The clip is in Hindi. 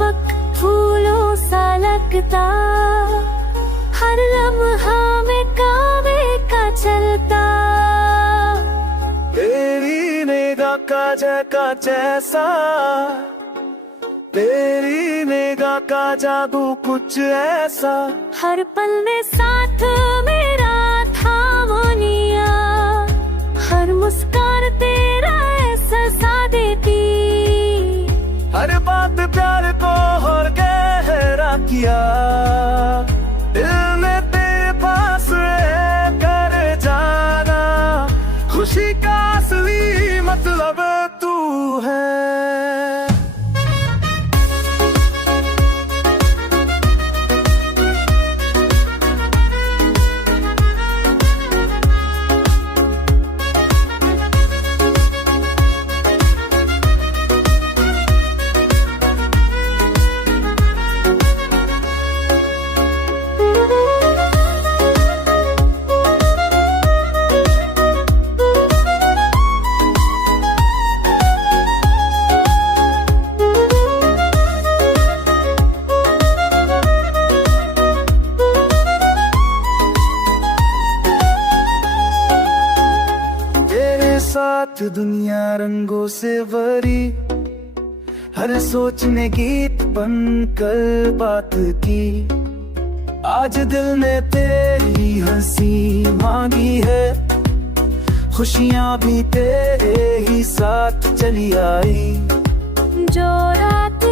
वक्त फूलों सा लगता, हर लम्हा में कावे का चलता। तेरी निगाह का जैसा, तेरी निगाह का जादू कुछ ऐसा, हर पल में साथ मेरा थामोनिया, हर मुस्कान तेरा एहसास देती। हर बात प्यार को और गहरा किया, दिल ने तेरे पास रह कर जाना, खुशी का असली मतलब तू है। साथ दुनिया रंगों से भरी, हर सोच ने गीत बनकर बात की। आज दिल ने तेरी हंसी मांगी है, खुशियाँ भी तेरे ही साथ चली आई। जो रात